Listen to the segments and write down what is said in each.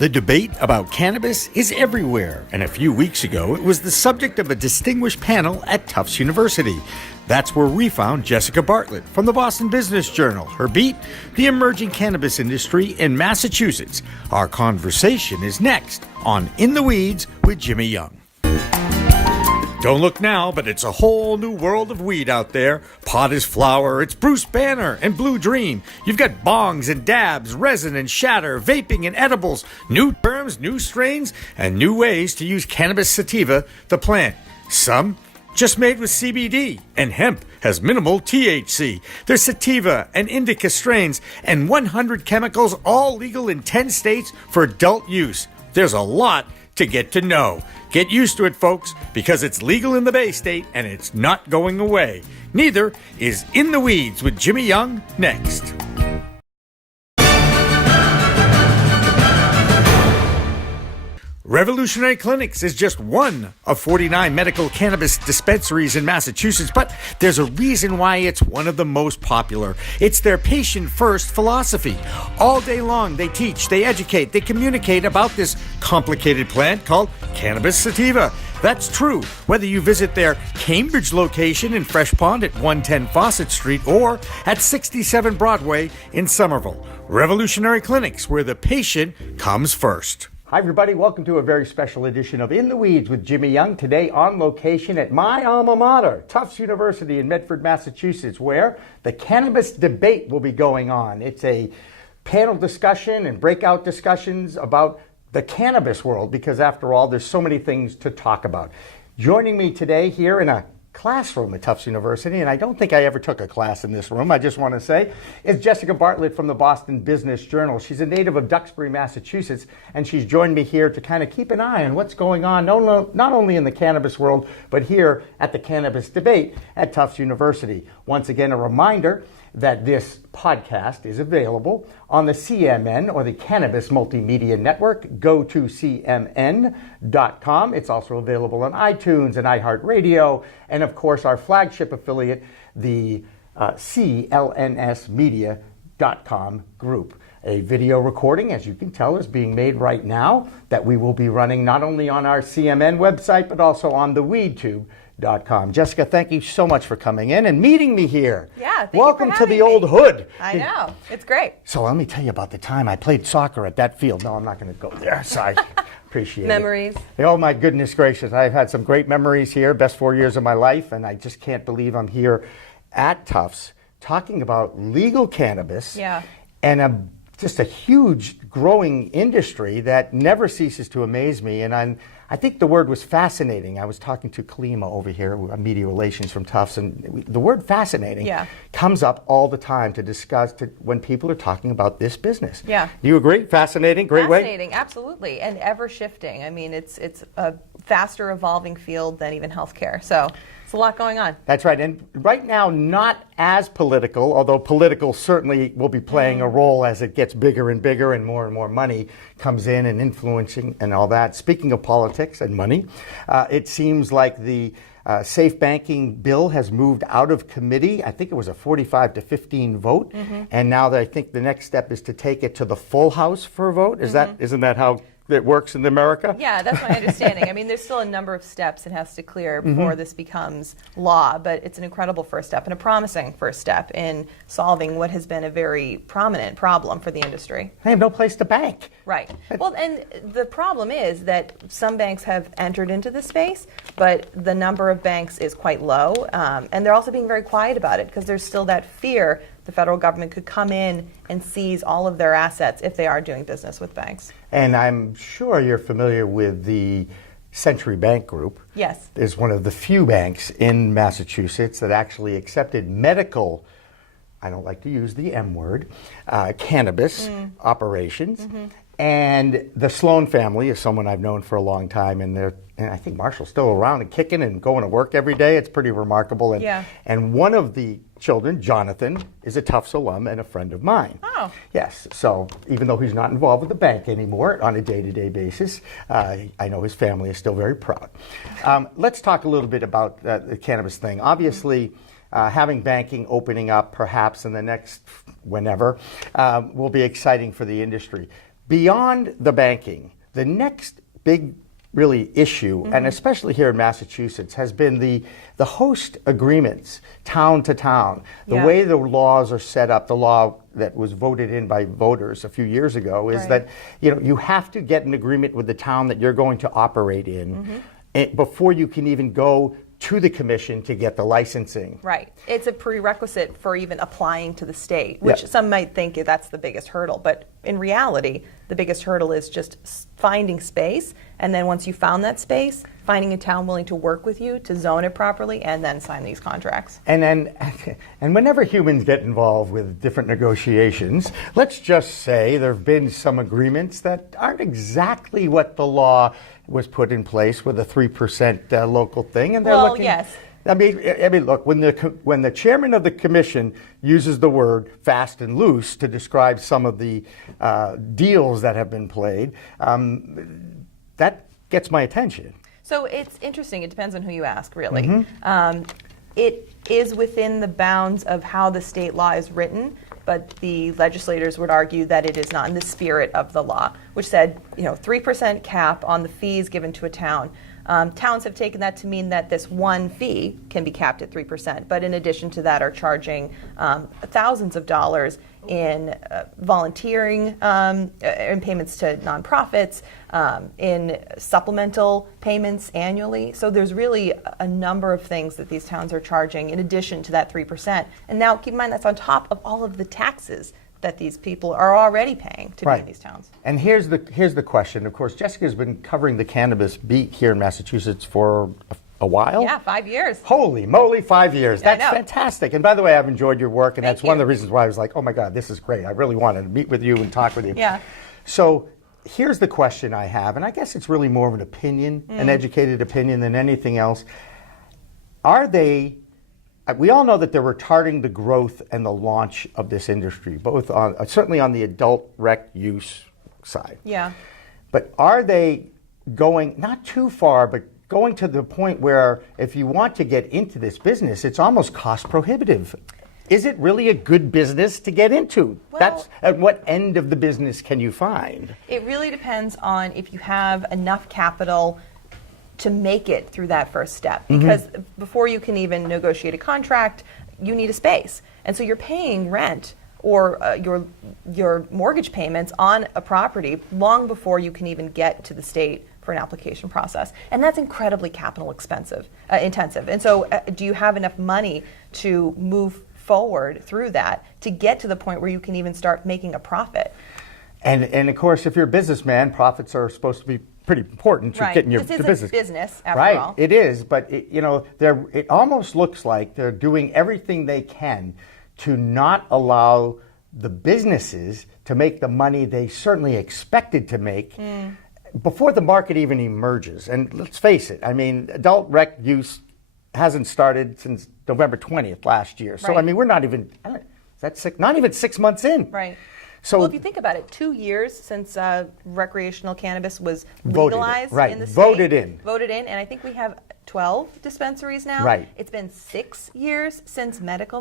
The debate about cannabis is everywhere, and a few weeks ago it was the subject of a distinguished panel at Tufts University. That's where we found Jessica Bartlett from the Boston Business Journal. Her beat, the emerging cannabis industry in Massachusetts. Our conversation is next on In the Weeds with Jimmy Young. Don't look now, but it's a whole new world of weed out there. Pot is flower, it's Bruce Banner and Blue Dream. You've got bongs and dabs, resin and shatter, vaping and edibles, new terms, new strains, and new ways to use cannabis sativa, the plant. Some just made with CBD, and hemp has minimal THC. There's sativa and indica strains, and 100 chemicals, all legal in 10 states for adult use. There's a lot to get to know. Get used to it, folks, because it's legal in the Bay State and it's not going away. Neither is In the Weeds with Jimmy Young next. Revolutionary Clinics is just one of 49 medical cannabis dispensaries in Massachusetts, but there's a reason why it's one of the most popular. It's their patient-first philosophy. All day long, they teach, they educate, they communicate about this complicated plant called cannabis sativa. That's true whether you visit their Cambridge location in Fresh Pond at 110 Fawcett Street or at 67 Broadway in Somerville. Revolutionary Clinics, where the patient comes first. Hi, everybody. Welcome to a very special edition of In the Weeds with Jimmy Young. Today on location at my alma mater, Tufts University in Medford, Massachusetts, where the cannabis debate will be going on. It's a panel discussion and breakout discussions about the cannabis world because, after all, there's so many things to talk about. Joining me today here in a classroom at Tufts University, and I don't think I ever took a class in this room, I just want to say, is Jessica Bartlett from the Boston Business Journal. She's a native of Duxbury, Massachusetts, and she's joined me here to kind of keep an eye on what's going on, not only in the cannabis world, but here at the cannabis debate at Tufts University. Once again, a reminder that this podcast is available on the CMN, or the Cannabis Multimedia Network. Go to cmn.com. It's also available on iTunes and iHeartRadio, and of course our flagship affiliate, the clnsmedia.com group. A video recording, as you can tell, is being made right now that we will be running not only on our CMN website, but also on the WeedTube.com. Jessica, thank you so much for coming in and meeting me here. Yeah, welcome to the old hood. I know, it's great. So let me tell you about the time I played soccer at that field. No, I'm not going to go there. Sorry. Appreciate Memories. it. Oh my goodness gracious. I've had some great memories here, best 4 years of my life, and I just can't believe I'm here at Tufts talking about legal cannabis. Yeah. And just a huge growing industry that never ceases to amaze me. And I think the word was fascinating. I was talking to Kalima over here, media relations from Tufts, and the word fascinating comes up all the time to discuss when people are talking about this business. Yeah. Do you agree? Fascinating, great way? Fascinating, absolutely, and ever shifting. I mean, it's a faster evolving field than even healthcare. So it's a lot going on. That's right. And right now, not as political, although political certainly will be playing a role as it gets bigger and bigger and more money comes in and influencing and all that. Speaking of politics and money, it seems like the safe banking bill has moved out of committee. I think it was a 45 to 15 vote. And now I think the next step is to take it to the full House for a vote. Isn't that how it works in America? Yeah, that's my understanding. I mean, there's still a number of steps it has to clear before this becomes law, but it's an incredible first step and a promising first step in solving what has been a very prominent problem for the industry. They have no place to bank. Right. Well, and the problem is that some banks have entered into this space, but the number of banks is quite low, and they're also being very quiet about it because there's still that fear the federal government could come in and seize all of their assets if they are doing business with banks. And I'm sure you're familiar with the Century Bank Group. Yes. Is one of the few banks in Massachusetts that actually accepted medical, I don't like to use the M word, cannabis operations. And the Sloan family is someone I've known for a long time, and I think Marshall's still around and kicking and going to work every day. It's pretty remarkable. And one of the children, Jonathan, is a Tufts alum and a friend of mine. Oh. Yes, so even though he's not involved with the bank anymore on a day-to-day basis, I know his family is still very proud. Let's talk a little bit about the cannabis thing. Obviously, having banking opening up perhaps in the next whenever will be exciting for the industry. Beyond the banking, the next big really issue, and especially here in Massachusetts, has been the host agreements, town to town. The way the laws are set up, the law that was voted in by voters a few years ago, is that you have to get an agreement with the town that you're going to operate in before you can even go to the commission to get the licensing. Right. It's a prerequisite for even applying to the state, which some might think that's the biggest hurdle. But in reality, the biggest hurdle is just finding space. And then once you found that space, finding a town willing to work with you to zone it properly and then sign these contracts. And whenever humans get involved with different negotiations, let's just say there have been some agreements that aren't exactly what the law was put in place with a 3% local thing, and they're looking. Yes. I mean, look, when the chairman of the commission uses the word fast and loose to describe some of the deals that have been played, that gets my attention. So it's interesting. It depends on who you ask, really. It is within the bounds of how the state law is written, but the legislators would argue that it is not in the spirit of the law, which said, 3% cap on the fees given to a town. Towns have taken that to mean that this one fee can be capped at 3%, but in addition to that are charging thousands of dollars in volunteering, in payments to nonprofits, in supplemental payments annually. So there's really a number of things that these towns are charging in addition to that 3%. And now keep in mind that's on top of all of the taxes that these people are already paying to be in these towns. And here's the question. Of course, Jessica's been covering the cannabis beat here in Massachusetts for a while. Yeah, 5 years. Holy moly, 5 years. Yeah, That's fantastic. And by the way, I've enjoyed your work, and that's one of the Thank you. reasons why I was like, oh my God, this is great. I really wanted to meet with you and talk with you. Yeah. So here's the question I have, and I guess it's really more of an opinion, an educated opinion than anything else. We all know that they're retarding the growth and the launch of this industry, both on certainly on the adult rec use side. Yeah. But are they going not too far, but going to the point where if you want to get into this business, it's almost cost prohibitive? Is it really a good business to get into? Well, At what end of the business can you find? It really depends on if you have enough capital to make it through that first step. Because before you can even negotiate a contract, you need a space. And so you're paying rent or your mortgage payments on a property long before you can even get to the state for an application process. And that's incredibly capital intensive. And so do you have enough money to move forward through that to get to the point where you can even start making a profit? And of course, if you're a businessman, profits are supposed to be pretty important to getting your business. Business, after all. It is, but it almost looks like they're doing everything they can to not allow the businesses to make the money they certainly expected to make before the market even emerges. And let's face it, I mean, adult rec use hasn't started since November 20th last year. So, I mean, we're not even, not even 6 months in. Right. So, well, if you think about it, 2 years since recreational cannabis was legalized in the state. Voted in, and I think we have 12 dispensaries now. Right. It's been 6 years since medical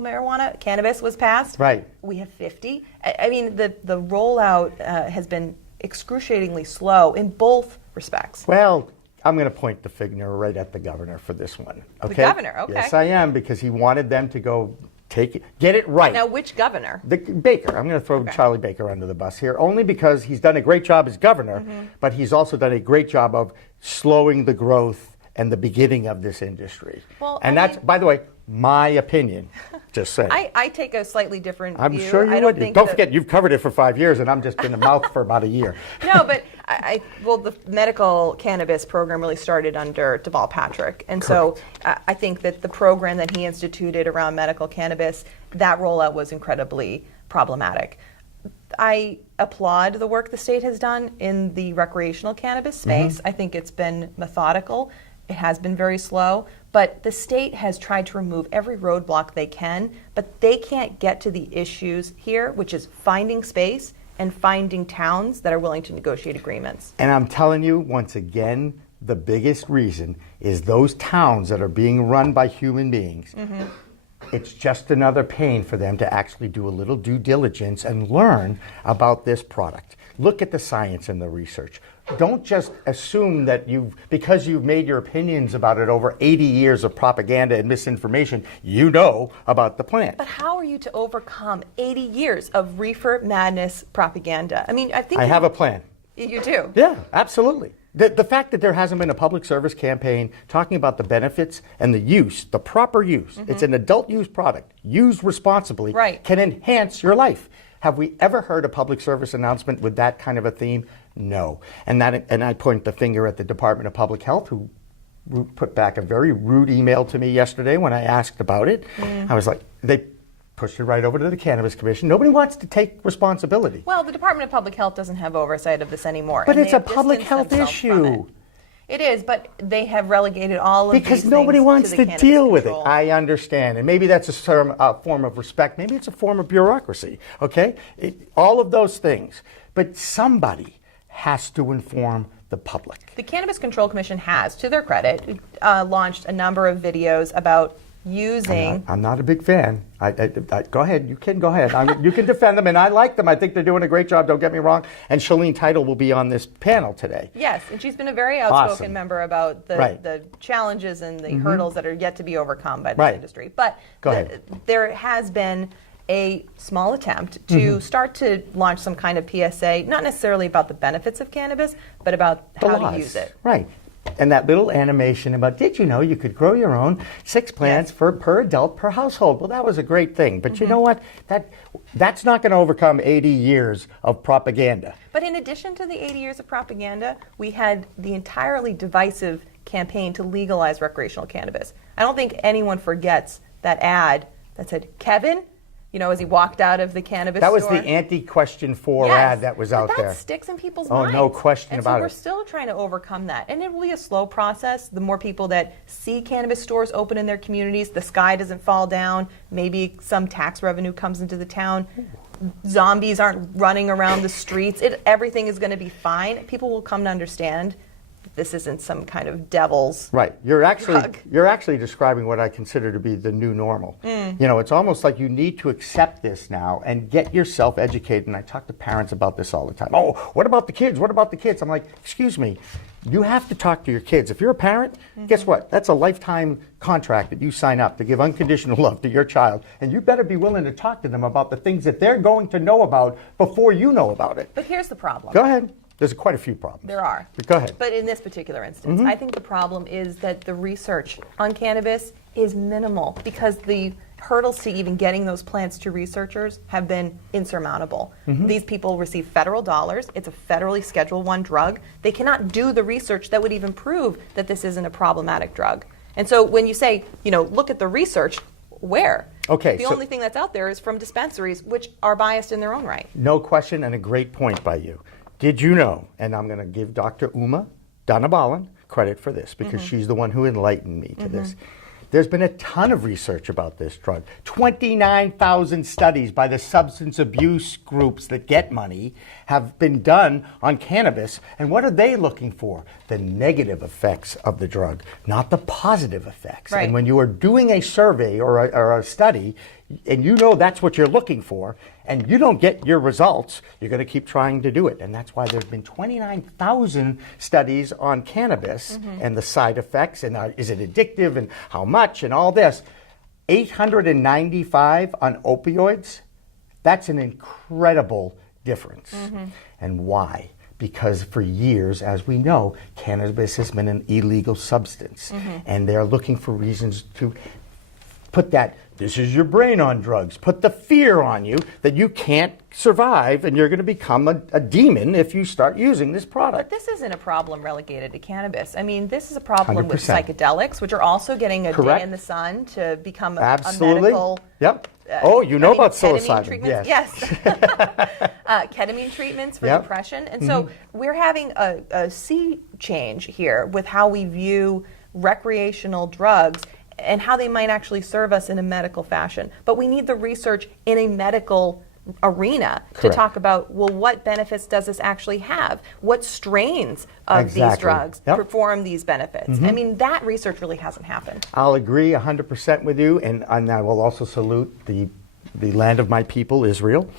cannabis was passed. Right. We have 50. I mean, the rollout has been excruciatingly slow in both respects. Well, I'm going to point the finger right at the governor for this one. Okay? The governor, okay. Yes, I am, because he wanted them to go get it right. Now, which governor? Baker. I'm going to throw Charlie Baker under the bus here, only because he's done a great job as governor, but he's also done a great job of slowing the growth and the beginning of this industry. Well, and that's, by the way, my opinion. Just saying. I take a slightly different view. I'm sure you would. Don't forget, you've covered it for 5 years, and I'm just in the mouth for about a year. No, but the medical cannabis program really started under Deval Patrick. And Correct. So I think that the program that he instituted around medical cannabis, that rollout was incredibly problematic. I applaud the work the state has done in the recreational cannabis space. I think it's been methodical. It has been very slow, but the state has tried to remove every roadblock they can, but they can't get to the issues here, which is finding space and finding towns that are willing to negotiate agreements. And I'm telling you, once again, the biggest reason is those towns that are being run by human beings. It's just another pain for them to actually do a little due diligence and learn about this product. Look at the science and the research. Don't just assume that because you've made your opinions about it over 80 years of propaganda and misinformation, you know about the plant. But how are you to overcome 80 years of reefer madness propaganda? I mean, I have a plan. You do? Yeah, absolutely. The fact that there hasn't been a public service campaign talking about the benefits and the use, the proper use, it's an adult use product, used responsibly, can enhance your life. Have we ever heard a public service announcement with that kind of a theme? No. And I point the finger at the Department of Public Health, who put back a very rude email to me yesterday when I asked about it. I was like, they pushed it right over to the Cannabis Commission. Nobody wants to take responsibility. Well, the Department of Public Health doesn't have oversight of this anymore. But it's a public health issue. It is, but they have relegated all of because these nobody things wants to deal with it. control. I understand, and maybe that's a form of respect. Maybe it's a form of bureaucracy. Okay, all of those things. But somebody has to inform the public. The Cannabis Control Commission has, to their credit, launched a number of videos about using. I'm not a big fan. Go ahead. You can go ahead. You can defend them, and I like them. I think they're doing a great job. Don't get me wrong. And Shalene Title will be on this panel today. Yes, and she's been a very outspoken member about the challenges and the hurdles that are yet to be overcome by this industry. But there has been a small attempt to start to launch some kind of PSA, not necessarily about the benefits of cannabis, but about how to use it. Right. And that little animation about, did you know you could grow your own 6 plants per adult per household? Well, that was a great thing. But you know what? That's not going to overcome 80 years of propaganda. But in addition to the 80 years of propaganda, we had the entirely divisive campaign to legalize recreational cannabis. I don't think anyone forgets that ad that said, Kevin, as he walked out of the cannabis store. That was the anti-question 4 ad that was out there. But that sticks in people's minds. Oh, no question about it. And so we're still trying to overcome that. And it will be a slow process. The more people that see cannabis stores open in their communities, the sky doesn't fall down, maybe some tax revenue comes into the town, zombies aren't running around the streets, everything is going to be fine. People will come to understand this isn't some kind of devil's You're actually describing what I consider to be the new normal. It's almost like you need to accept this now and get yourself educated. And I talk to parents about this all the time. Oh, what about the kids? What about the kids? I'm like, excuse me. You have to talk to your kids. If you're a parent, guess what? That's a lifetime contract that you sign up to give unconditional love to your child. And you better be willing to talk to them about the things that they're going to know about before you know about it. But here's the problem. Go ahead. There's quite a few problems. There are. But go ahead. But in this particular instance, I think the problem is that the research on cannabis is minimal because the hurdles to even getting those plants to researchers have been insurmountable. These people receive federal dollars. It's a federally Schedule I drug. They cannot do the research that would even prove that this isn't a problematic drug. And so when you say, look at the research, where? Okay. The only thing that's out there is from dispensaries, which are biased in their own right. No question, and a great point by you. Did you know, and I'm going to give Dr. Uma Dhanabalan credit for this because she's the one who enlightened me to this. There's been a ton of research about this drug. 29,000 studies by the substance abuse groups that get money have been done on cannabis. And what are they looking for? The negative effects of the drug, not the positive effects. And when you are doing a survey or a study, and that's what you're looking for, and you don't get your results, you're going to keep trying to do it. And that's why there's been 29,000 studies on cannabis and the side effects, and is it addictive, and how much, and all this. 895 on opioids. That's an incredible difference. And why? Because for years, as we know, cannabis has been an illegal substance. And they're looking for reasons to put that, this is your brain on drugs, put the fear on you that you can't survive and you're going to become a demon if you start using this product. But this isn't a problem relegated to cannabis. I mean, this is a problem 100%. With psychedelics, which are also getting a day in the sun to become a medical... about psilocybin. Yes. Ketamine treatments for depression. And so we're having a sea change here with how we view recreational drugs and how they might actually serve us in a medical fashion. But we need the research in a medical arena to talk about, well, what benefits does this actually have? What strains of these drugs perform these benefits? I mean, that research really hasn't happened. I'll agree 100% with you, and I will also salute the land of my people, Israel,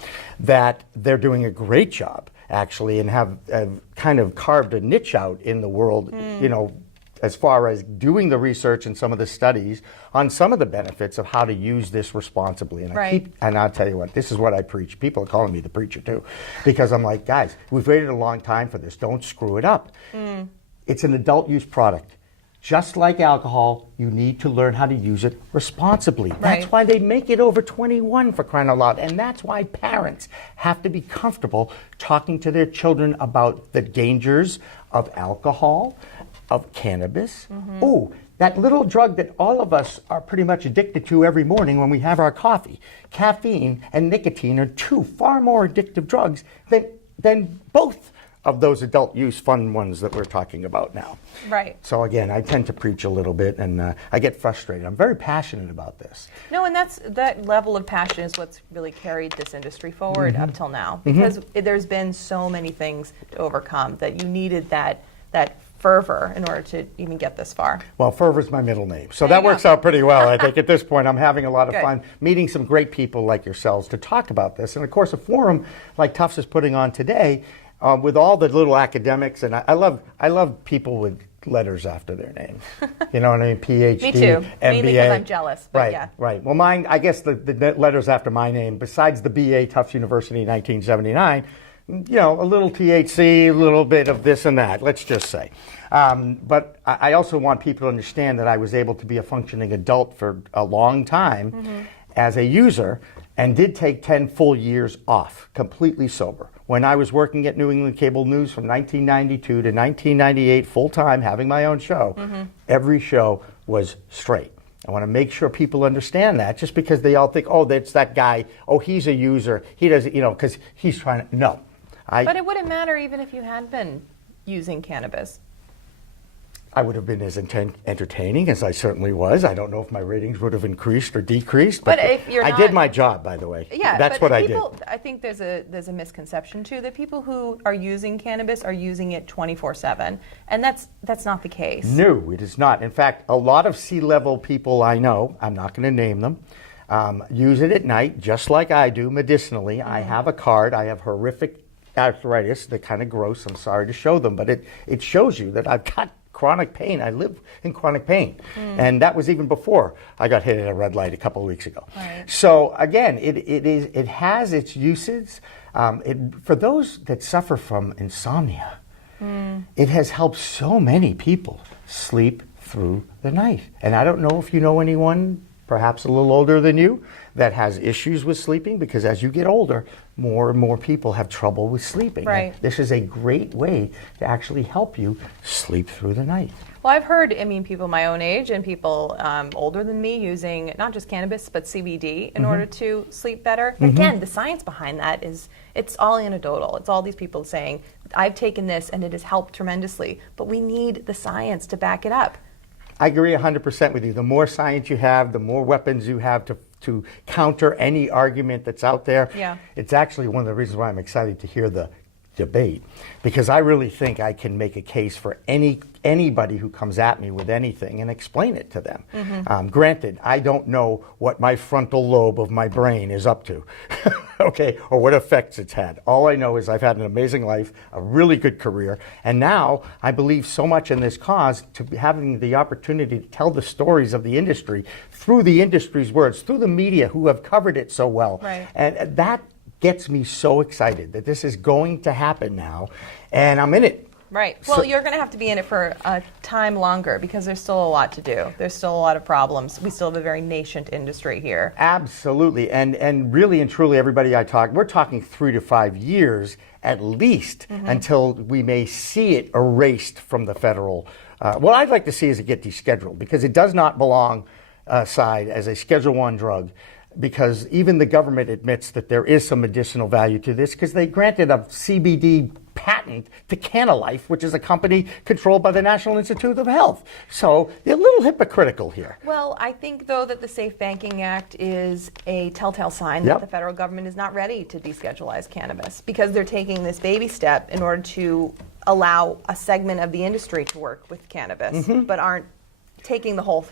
that they're doing a great job. actually, and have kind of carved a niche out in the world, as far as doing the research and some of the studies on some of the benefits of how to use this responsibly. And and I'll tell you what, this is what I preach. People are calling me the preacher too, because I'm like, guys, we've waited a long time for this. Don't screw it up. It's an adult use product. Just like alcohol, you need to learn how to use it responsibly. That's why they make it over 21, for crying out loud. And that's why parents have to be comfortable talking to their children about the dangers of alcohol, of cannabis. Oh, that little drug that all of us are pretty much addicted to every morning when we have our coffee. Caffeine and nicotine are two far more addictive drugs than both of those adult use fun ones that we're talking about now. So again, I tend to preach a little bit, and I get frustrated. I'm very passionate about this. No, and that level of passion is what's really carried this industry forward up till now, because there's been so many things to overcome that you needed that fervor in order to even get this far. Well, fervor's my middle name, so that works out pretty well. I think at this point I'm having a lot of fun meeting some great people like yourselves to talk about this. And of course, a forum like Tufts is putting on today, with all the little academics, and I love people with letters after their names. You know what I mean? PhD, Me too. MBA. Mainly because I'm jealous. But Right. Well, mine, I guess the letters after my name, besides the BA, Tufts University, 1979, a little THC, a little bit of this and that, let's just say. But I also want people to understand that I was able to be a functioning adult for a long time as a user, and did take 10 full years off, completely sober. When I was working at New England Cable News from 1992 to 1998, full-time, having my own show, every show was straight. I want to make sure people understand that, just because they all think, oh, that's that guy, oh, he's a user, he doesn't, because he's trying to, no. But it wouldn't matter even if you had been using cannabis. I would have been as entertaining as I certainly was. I don't know if my ratings would have increased or decreased, but if you're I did my job, by the way. Yeah, that's what I did. I think there's a misconception too that people who are using cannabis are using it 24/7, and that's not the case. No, it is not. In fact, a lot of C-level people I know, I'm not going to name them, use it at night, just like I do, medicinally. I have a card. I have horrific arthritis. They're kind of gross. I'm sorry to show them, but it shows you that I've got chronic pain. I live in chronic pain. And that was even before I got hit at a red light a couple of weeks ago. So again, it has its uses. For those that suffer from insomnia, it has helped so many people sleep through the night. And I don't know if you know anyone, perhaps a little older than you, that has issues with sleeping, because as you get older, more and more people have trouble with sleeping. And this is a great way to actually help you sleep through the night. Well, I've heard, people my own age and people older than me using not just cannabis, but CBD in order to sleep better. Again, the science behind that it's all anecdotal. It's all these people saying, I've taken this and it has helped tremendously, but we need the science to back it up. I agree 100% with you. The more science you have, the more weapons you have to counter any argument that's out there. It's actually one of the reasons why I'm excited to hear the debate, because I really think I can make a case for anybody who comes at me with anything and explain it to them. Granted, I don't know what my frontal lobe of my brain is up to, okay, or what effects it's had. All I know is I've had an amazing life, a really good career, and now I believe so much in this cause, to having the opportunity to tell the stories of the industry through the industry's words, through the media who have covered it so well. And that gets me so excited that this is going to happen now, and I'm in it. Well, you're going to have to be in it for a time longer, because there's still a lot to do. There's still a lot of problems. We still have a very nascent industry here. Absolutely. And really and truly, everybody we're talking 3 to 5 years at least until we may see it erased from the federal. What I'd like to see is it get descheduled, because it does not belong aside as a Schedule I drug. Because even the government admits that there is some medicinal value to this, because they granted a CBD patent to Canalife, which is a company controlled by the National Institute of Health. So they're a little hypocritical here. Well, I think, though, that the Safe Banking Act is a telltale sign that the federal government is not ready to descheduleize cannabis, because they're taking this baby step in order to allow a segment of the industry to work with cannabis, but aren't taking the whole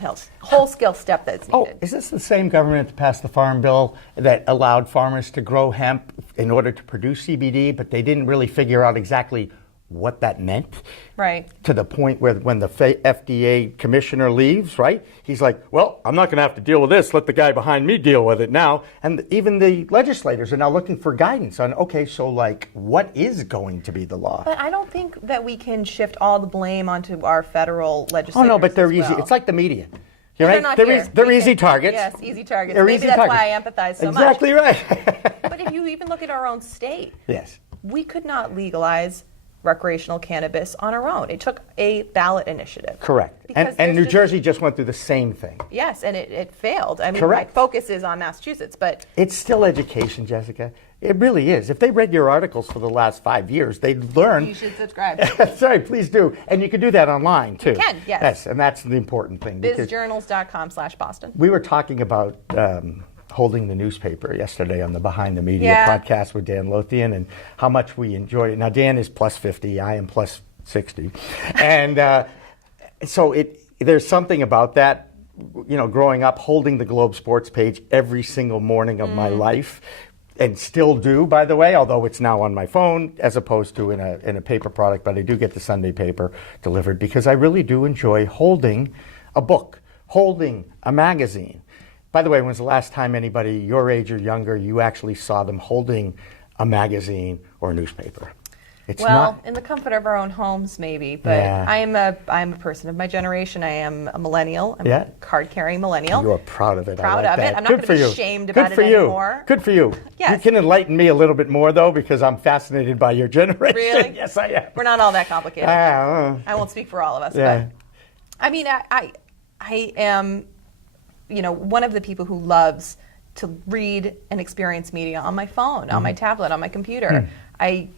scale step that's needed. Is this the same government that passed the Farm Bill that allowed farmers to grow hemp in order to produce CBD, but they didn't really figure out exactly what that meant? Right. To the point where when the FDA commissioner leaves, right, he's like, well, I'm not going to have to deal with this. Let the guy behind me deal with it now. And even the legislators are now looking for guidance on, okay, so like, what is going to be the law? But I don't think that we can shift all the blame onto our federal legislators. Oh, no, but they're as easy. well. It's like the media. Well, Right? They're easy targets. Yes, easy targets. They're Maybe easy that's targets. why I empathize so Exactly much. right. But if you even look at our own state, Yes. we could not legalize recreational cannabis on our own. It took a ballot initiative. Correct. Because And New there's Jersey just went through the same thing. Yes, and it failed. I mean, Correct. my focus is on Massachusetts, but It's still education, Jessica. It really is. If they read your articles for the last 5 years, they'd learn. you should subscribe. Sorry, please do. And you can do that online, too. You can, yes. Yes, and that's the important thing. because bizjournals.com/Boston. We were talking about holding the newspaper yesterday on the Behind the Media Yeah. podcast with Dan Lothian and how much we enjoy it. Now, Dan is plus 50. I am plus 60. And so there's something about that, growing up, holding the Globe Sports page every single morning of my life. And still do, by the way, although it's now on my phone as opposed to in a paper product, but I do get the Sunday paper delivered because I really do enjoy holding a book, holding a magazine. By the way, when's the last time anybody your age or younger, you actually saw them holding a magazine or a newspaper? It's Well, not. in the comfort of our own homes, maybe. But Yeah. I'm a person of my generation. I am a millennial. I'm Yeah. a card-carrying millennial. You're proud of it. I Proud like of it. that. I'm not Good gonna for be you. ashamed Good about for it you. anymore. Good for you. Yes. You can enlighten me a little bit more, though, because I'm fascinated by your generation. Really? Yes, I am. We're not all that complicated. Ah, I won't speak for all of us. Yeah. But I mean, I am, one of the people who loves to read and experience media on my phone, on my tablet, on my computer. I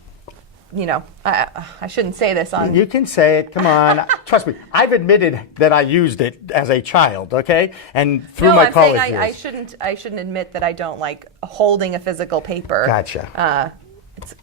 shouldn't say this on. You can say it. Come on. Trust me. I've admitted that I used it as a child, okay? And through No, my I'm college saying years. I shouldn't admit that I don't like holding a physical paper. Gotcha.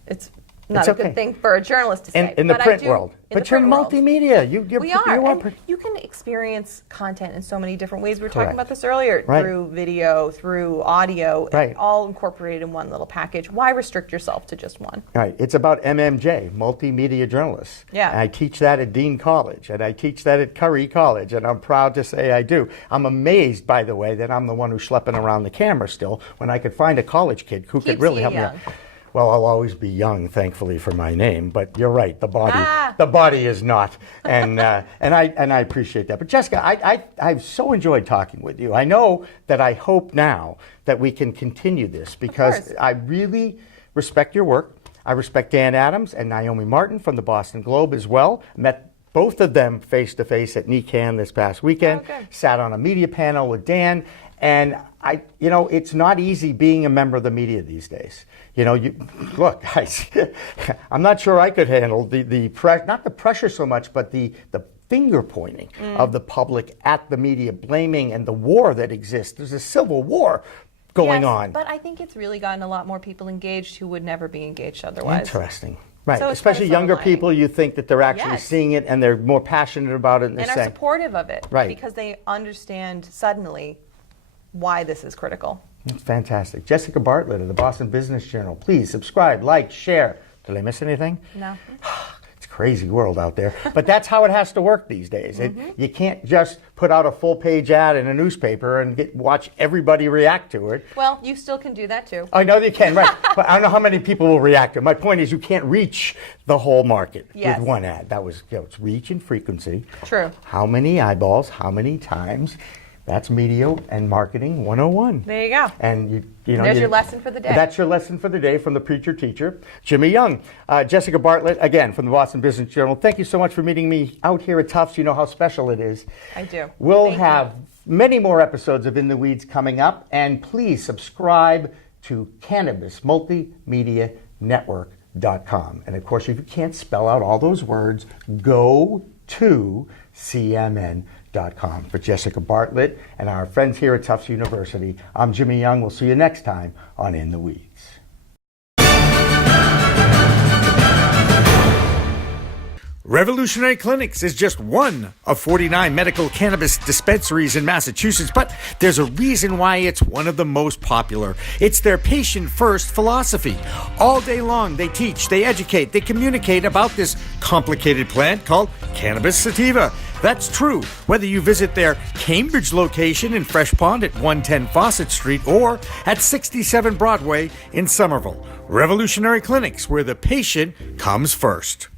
It's not It's a okay. good thing for a journalist to say. In the but I print do- world. in the But you're print world. multimedia. We are. And you can experience content in so many different ways. We were talking Correct. about this earlier, Right. through video, through audio, Right. all incorporated in one little package. Why restrict yourself to just one? Right. It's about MMJ, multimedia journalists. Yeah. And I teach that at Dean College, and I teach that at Curry College, and I'm proud to say I do. I'm amazed, by the way, that I'm the one who's schlepping around the camera still when I could find a college kid who could Keeps really you help young. me. Well, I'll always be young, thankfully, for my name. But you're right, the body is not, and I appreciate that. But Jessica, I've so enjoyed talking with you. I know that I hope now that we can continue this because course. I really respect your work. I respect Dan Adams and Naomi Martin from the Boston Globe as well. Met both of them face to face at NECAN this past weekend. Okay. Sat on a media panel with Dan. And it's not easy being a member of the media these days. Look, guys, I'm not sure I could handle not the pressure so much, but the finger pointing of the public at the media, blaming and the war that exists. There's a civil war going Yes, on. But I think it's really gotten a lot more people engaged who would never be engaged otherwise. Interesting. Right, So it's especially kind of younger silver lining. people, you think that they're actually Yes. seeing it and they're more passionate about it and they're And are saying, supportive of it. Right. Because they understand suddenly why this is critical. That's fantastic. Jessica Bartlett of the Boston Business Journal. Please subscribe, like, share. Did I miss anything? No. It's a crazy world out there. But that's how it has to work these days. You can't just put out a full-page ad in a newspaper and watch everybody react to it. Well, you still can do that too. I know you can, right. But I don't know how many people will react to it. My point is you can't reach the whole market Yes. with one ad. That was it's reach and frequency. True. How many eyeballs, how many times? That's media and marketing 101. There you go. And There's your lesson for the day. That's your lesson for the day from the preacher teacher, Jimmy Young. Jessica Bartlett, again, from the Boston Business Journal. Thank you so much for meeting me out here at Tufts. You know how special it is. I do. We'll Thank you. have many more episodes of In the Weeds coming up. And please subscribe to Cannabis Multimedia Network.com. And of course, if you can't spell out all those words, go to CMN.com. For Jessica Bartlett and our friends here at Tufts University, I'm Jimmy Young. We'll see you next time on In the Weeds. Revolutionary Clinics is just one of 49 medical cannabis dispensaries in Massachusetts, but there's a reason why it's one of the most popular. It's their patient-first philosophy. All day long, they teach, they educate, they communicate about this complicated plant called cannabis sativa. That's true whether you visit their Cambridge location in Fresh Pond at 110 Fawcett Street or at 67 Broadway in Somerville. Revolutionary Clinics, where the patient comes first.